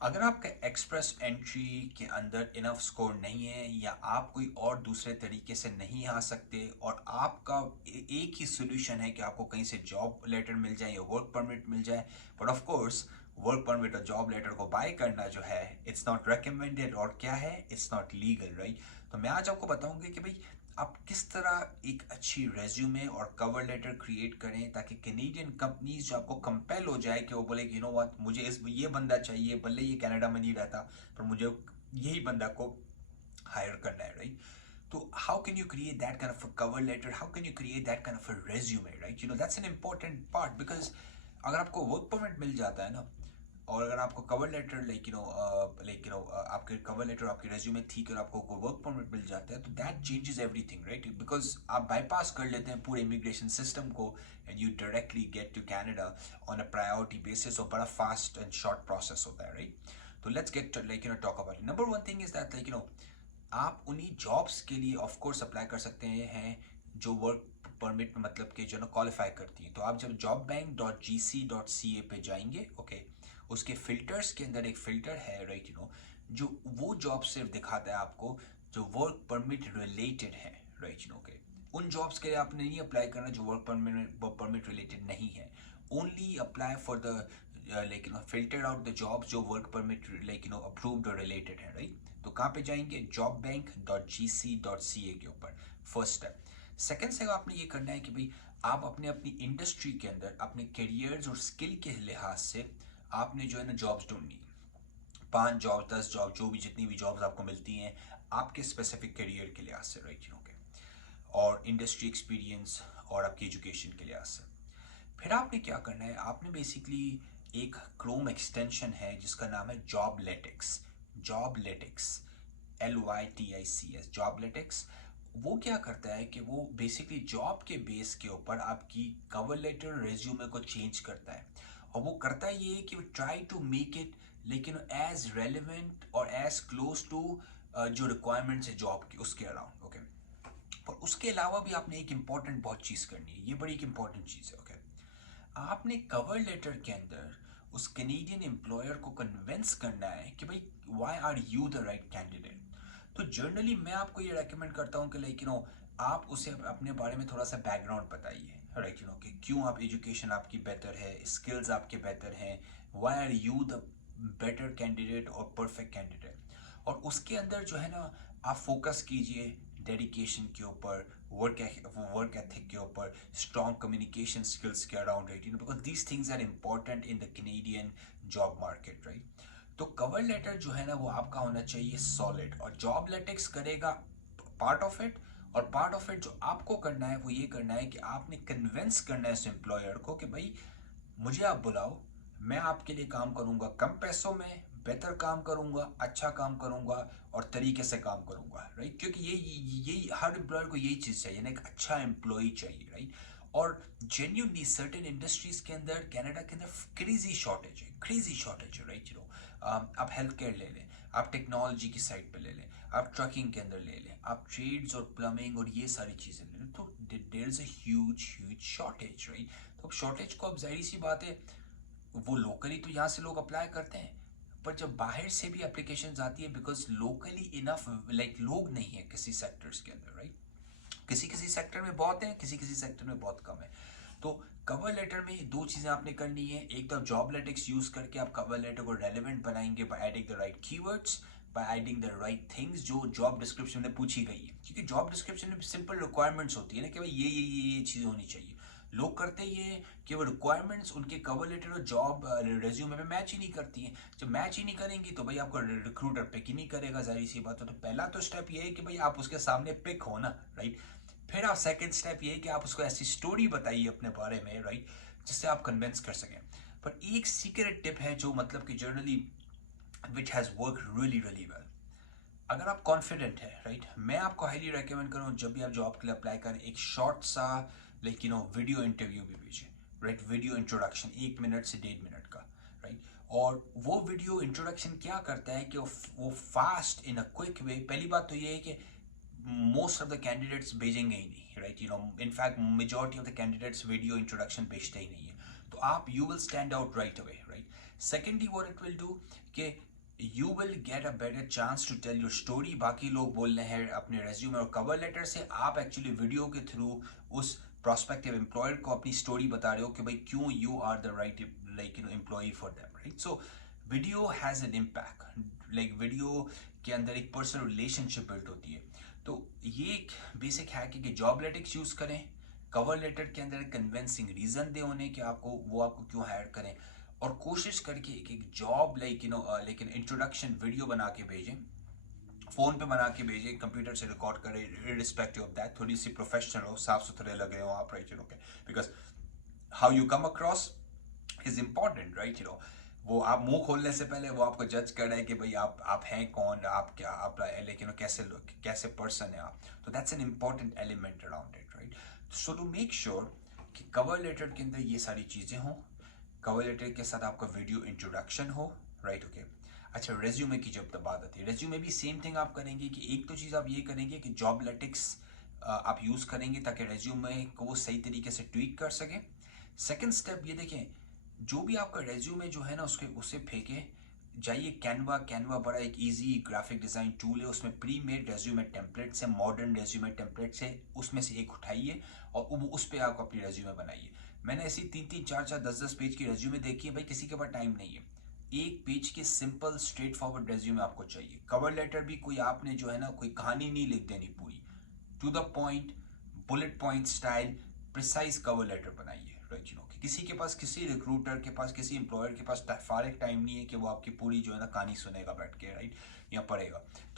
अगर आपका express entry के अंदर इनफ स्कोर नहीं है या आप कोई और दूसरे तरीके से नहीं आ सकते और आपका एक ही सोल्यूशन है कि आपको कहीं से जॉब लेटर मिल जाए या वर्क परमिट मिल जाए, but of course work permit और जॉब लेटर को बाय करना जो है इट्स नॉट रिकमेंडेड और क्या है, इट्स नॉट लीगल, राइट। तो मैं आज आपको बताऊंगा कि भाई आप किस तरह एक अच्छी रेज्यूमे और कवर लेटर क्रिएट करें ताकि कैनेडियन कंपनीज जो आपको कंपेल हो जाए कि वो बोले कि यू नो व्हाट, मुझे इस ये बंदा चाहिए, भले ये कनाडा में नहीं रहता पर मुझे यही बंदा को हायर करना है, राइट। तो how can you create that kind of a cover letter, how can you create that kind of a resume, right. You know that's an important part because अगर आपको वर्क परमिट मिल जाता है ना और अगर आपको कवर लेटर आपके cover letter आपके रेज्यूमे ठीक है और आपको वर्क परमिट मिल जाता है तो that changes everything, right. Because आप बाईपास कर लेते हैं पूरे इमिग्रेशन सिस्टम को and you directly get to Canada on a priority basis और बड़ा फास्ट एंड शॉर्ट प्रोसेस होता है, राइट। तो let's get talk about number one thing is that आप उन्हीं जॉब्स के लिए ऑफ कोर्स अप्लाई कर सकते हैं जो वर्क परमिट मतलब के जो ना क्वालिफाई करती हैं। तो आप जब jobbank.gc.ca पे जाएंगे, ओके, उसके फिल्टर्स के अंदर एक फिल्टर है, राइट, जो वो जॉब सिर्फ दिखाता है आपको जो वर्क परमिट रिलेटेड है, राइट, ओके। उन जॉब्स के लिए आपने नहीं अप्लाई करना जो वर्क परमिट रिलेटेड नहीं है। Only apply for the filter out the job जो वर्क परमिट अप्रूव्ड और रिलेटेड है, राइट। तो कहाँ पे जाएंगे? jobbank.gc.ca के ऊपर, फर्स्ट स्टेप। सेकेंड से आपने ये करना है कि भाई आप अपने अपनी इंडस्ट्री के अंदर अपने करियर्स और स्किल के लिहाज से आपने जो है ना जॉब्स ढूंढनी, 5 जॉब 10 जॉब जो भी जितनी भी जॉब्स आपको मिलती हैं आपके स्पेसिफिक करियर के लिहाज से, राइट, ओके, और इंडस्ट्री एक्सपीरियंस और आपकी एजुकेशन के लिहाज से। फिर आपने क्या करना है, आपने बेसिकली एक क्रोम एक्सटेंशन है जिसका नाम है जॉबलेटिक्स। जॉबलेटिक्स, LYTICS, जॉबलेटिक्स। वो क्या करता है कि वो बेसिकली जॉब के बेस के ऊपर आपकी कवर लेटर रेज्यूमे को चेंज करता है। और वो करता ये है कि वो ट्राई टू मेक इट लेकिन एज रेलिवेंट और एज क्लोज टू जो रिक्वायरमेंट्स है जॉब की उसके अराउंड, ओके। और उसके अलावा भी आपने एक इंपॉर्टेंट बहुत चीज़ करनी है, ये बड़ी एक इंपॉर्टेंट चीज़ है, ओके। आपने कवर लेटर के अंदर उस कैनेडियन एम्प्लॉयर को कन्विंस करना है कि भाई why are you the right candidate. तो जनरली मैं आपको ये रेकमेंड करता हूँ कि आप उसे अपने बारे में थोड़ा सा बैकग्राउंड बताइए, राइट, कि क्यों आप एजुकेशन आपकी बेहतर है, स्किल्स आपके बेहतर हैं, why are you the better candidate और परफेक्ट कैंडिडेट। और उसके अंदर जो है ना आप फोकस कीजिए डेडिकेशन के ऊपर, वर्क एथिक के ऊपर, स्ट्रॉन्ग कम्युनिकेशन स्किल्स के around, right, because these things are important in the Canadian job market, right. तो कवर लेटर जो है ना वो आपका होना चाहिए सॉलिड और जॉब लेटेक्स करेगा पार्ट ऑफ इट। और पार्ट ऑफ इट जो आपको करना है वो ये करना है कि आपने कन्विंस करना है इस एम्प्लॉयर को कि भाई मुझे आप बुलाओ, मैं आपके लिए काम करूंगा कम पैसों में, बेहतर काम करूंगा, अच्छा काम करूंगा और तरीके से काम करूंगा, राइट। क्योंकि यही हर एम्प्लॉयर को यही चीज़ चाहिए ना, एक अच्छा एम्प्लॉय चाहिए, राइट। और जेन्यूनली सर्टेन इंडस्ट्रीज के अंदर कनाडा के अंदर क्रेजी शॉर्टेज है, क्रेजी शॉर्टेज है, राइट। आप हेल्थ केयर ले लें, आप टेक्नोलॉजी की साइड पे ले लें, आप ट्रकिंग के अंदर ले लें, आप ट्रेड्स और प्लम्बिंग और ये सारी चीज़ें ले लें, तो there is a huge huge shortage, right. तो अब शॉर्टेज को अब जाहिर सी बात है वो लोकली तो यहाँ से लोग अप्लाई करते हैं, पर जब बाहर से भी एप्लीकेशन आती है बिकॉज लोकली इनफ लोग नहीं है किसी सेक्टर्स के अंदर, राइट। किसी किसी सेक्टर में बहुत है, किसी किसी सेक्टर में बहुत कम है। तो कवर लेटर में दो चीज़ें आपने करनी है, एक तो जॉब लेटेक्स यूज करके आप कवर लेटर को रेलिवेंट बनाएंगे by adding the right keywords, by adding the right things जो जॉब डिस्क्रिप्शन में पूछी गई है। क्योंकि जॉब डिस्क्रिप्शन में सिंपल रिक्वायरमेंट्स होती है ना कि भाई ये चीज़ होनी चाहिए। लोग करते ये हैं कि वो रिक्वायरमेंट्स उनके कवर लेटर और जॉब रेज्यूमे में मैच ही नहीं करती हैं। जब मैच ही नहीं करेंगी तो भाई आपको रिक्रूटर पिक ही नहीं करेगा, जाहिर सी बात है। तो पहला तो स्टेप ये है कि भाई आप उसके सामने पिक हो ना, राइट। फिर आप सेकंड स्टेप ये है कि आप उसको ऐसी स्टोरी बताइए अपने बारे में, राइट, जिससे आप कन्विंस कर सकें। पर एक सीक्रेट टिप है जो मतलब कि generally which has work really really well. अगर आप कॉन्फिडेंट है, राइट, मैं आपको हाईली रेकमेंड करूँ जब भी आप जॉब के लिए अप्लाई करें एक शॉर्ट सा वीडियो इंटरव्यू भी भेजें, राइट। वीडियो इंट्रोडक्शन 1 मिनट से 1.5 मिनट का, राइट। और वो वीडियो इंट्रोडक्शन क्या करता है कि वो fast in a quick way, पहली बात तो ये है कि मोस्ट ऑफ द कैंडिडेट्स भेजेंगे ही नहीं, right. In fact majority of the candidates video introduction भेजते ही नहीं है। तो आप you will stand out right away, right. Secondly what it will do कि you will get a better chance to tell your story. बाकी लोग बोल रहे हैं अपने रेज्यूमे और कवर लेटर से, आप एक्चुअली वीडियो के थ्रू उस प्रोस्पेक्टिव एम्प्लॉयर को अपनी स्टोरी बता रहे हो कि भाई क्यों you are the right like employ for them, right. So video has an impact, like video के अंदर एक पर्सनल रिलेशनशिप बिल्ड होती है। तो ये एक बेसिक है कि जॉबलेटिक्स यूज करें, कवर लेटर के अंदर कन्विंसिंग रीजन दे उन्हें कि आपको क्यों हायर करें, और कोशिश करके एक जॉब लेकिन इंट्रोडक्शन वीडियो बना के भेजें, फोन पे बना के भेजें, कंप्यूटर से रिकॉर्ड करें, इररिस्पेक्टिव ऑफ दैट, थोड़ी सी प्रोफेशनल हो, साफ सुथरे लगे हो आप, right, okay, because how you come across is important, right. वो आप मुंह खोलने से पहले वो आपको जज कर रहे हैं कि भाई आप हैं कौन, आप क्या, आप लेकिन कैसे पर्सन है आप, तो that's an important element around it, right. So to make sure कि कवर लेटर के अंदर ये सारी चीजें हों, कवर लेटर के साथ आपका वीडियो इंट्रोडक्शन हो, राइट, ओके। अच्छा, रेज्यूमे की जब बात आती है, रेज्यूमे भी सेम थिंग आप करेंगे कि एक तो चीज़ आप ये करेंगे कि जॉबलेटिक्स आप यूज़ करेंगे ताकि रेज्यूमे को वो सही तरीके से ट्वीट कर सकें। सेकंड स्टेप ये देखें, जो भी आपका रेज्यूमे जो है ना उससे फेंके जाइए कैनवा। कैनवा बड़ा एक इजी ग्राफिक डिज़ाइन टूल है, उसमें प्री मेड रेज्यूमे टेम्पलेट से, मॉडर्न रेज्यूमे टेम्पलेट से उसमें से एक उठाइए और उस पर आप अपनी रेज्यूमे बनाइए। मैंने ऐसी 3-3, 4-4, 10-10 पेज की रेज्यूमे देखी है, भाई किसी के पास टाइम नहीं है, एक पेज की सिंपल स्ट्रेट फॉरवर्ड रेज्यूमे आपको चाहिए। कवर लेटर भी कोई आपने जो है ना कोई कहानी नहीं लिख देनी, पूरी to the point, bullet point style, precise cover letter बनाइए, राइट। किसी के पास, किसी रिक्रूटर के पास, किसी एम्प्लॉयर के पास फारिग टाइम नहीं है कि वो आपकी पूरी जो है ना कहानी सुनेगा बैठ के, राइट, या पढ़ेगा। तो